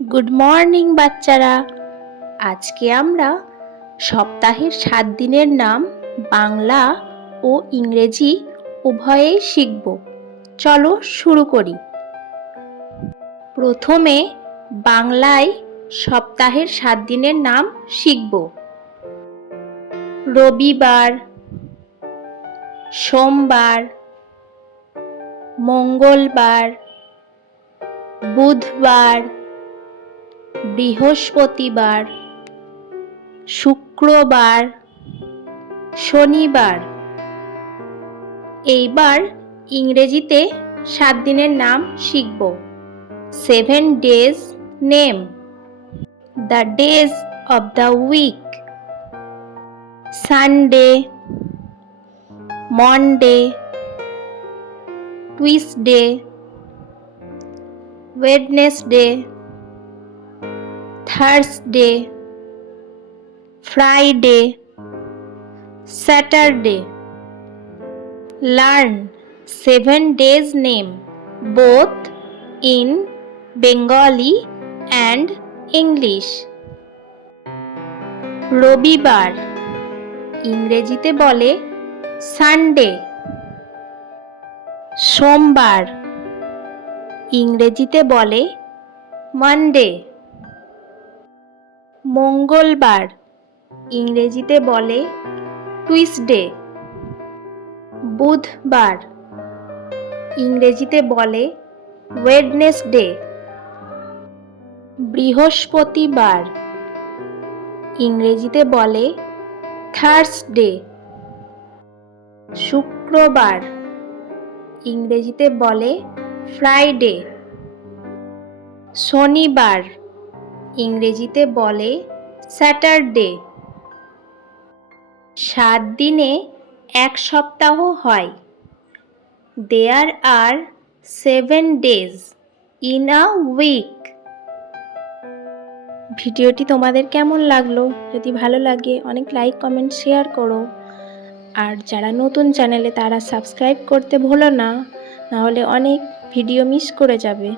Good morning বাচ্চারা। আজকে আমরা সপ্তাহের 7 দিনের নাম বাংলা ও ইংরেজি উভয়েই শিখব। চলো শুরু করি। প্রথমে বাংলায় সপ্তাহের 7 দিনের নাম শিখব। রবিবার, সোমবার, মঙ্গলবার, বুধবার, বৃহস্পতিবার, শুক্রবার, শনিবার। এইবার ইংরেজিতে 7 দিনের নাম শিখব। 7 days name. The days of the week: Sunday, Monday, Tuesday, Wednesday, Thursday, Friday, Saturday. Learn 7 days name both in Bengali and English. রবিবার ইংরেজিতে বলে সানডে। সোমবার ইংরেজিতে বলে মানডে। মঙ্গলবার ইংরেজিতে বলে টুইসডে। বুধবার ইংরেজিতে বলে ওয়েডনেসডে। বৃহস্পতিবার ইংরেজিতে বলে থার্সডে। শুক্রবার ইংরেজিতে বলে ফ্রাইডে। শনিবার ইংরেজিতে বলে স্যাটারডে। 7 দিনে 1 সপ্তাহ হয়। There are 7 days in a week. ভিডিওটি তোমাদের কেমন লাগলো? যদি ভালো লাগে অনেক লাইক, কমেন্ট, শেয়ার করো। আর যারা নতুন চ্যানেলে তারা সাবস্ক্রাইব করতে ভুলো না, নাহলে অনেক ভিডিও মিস করে যাবে।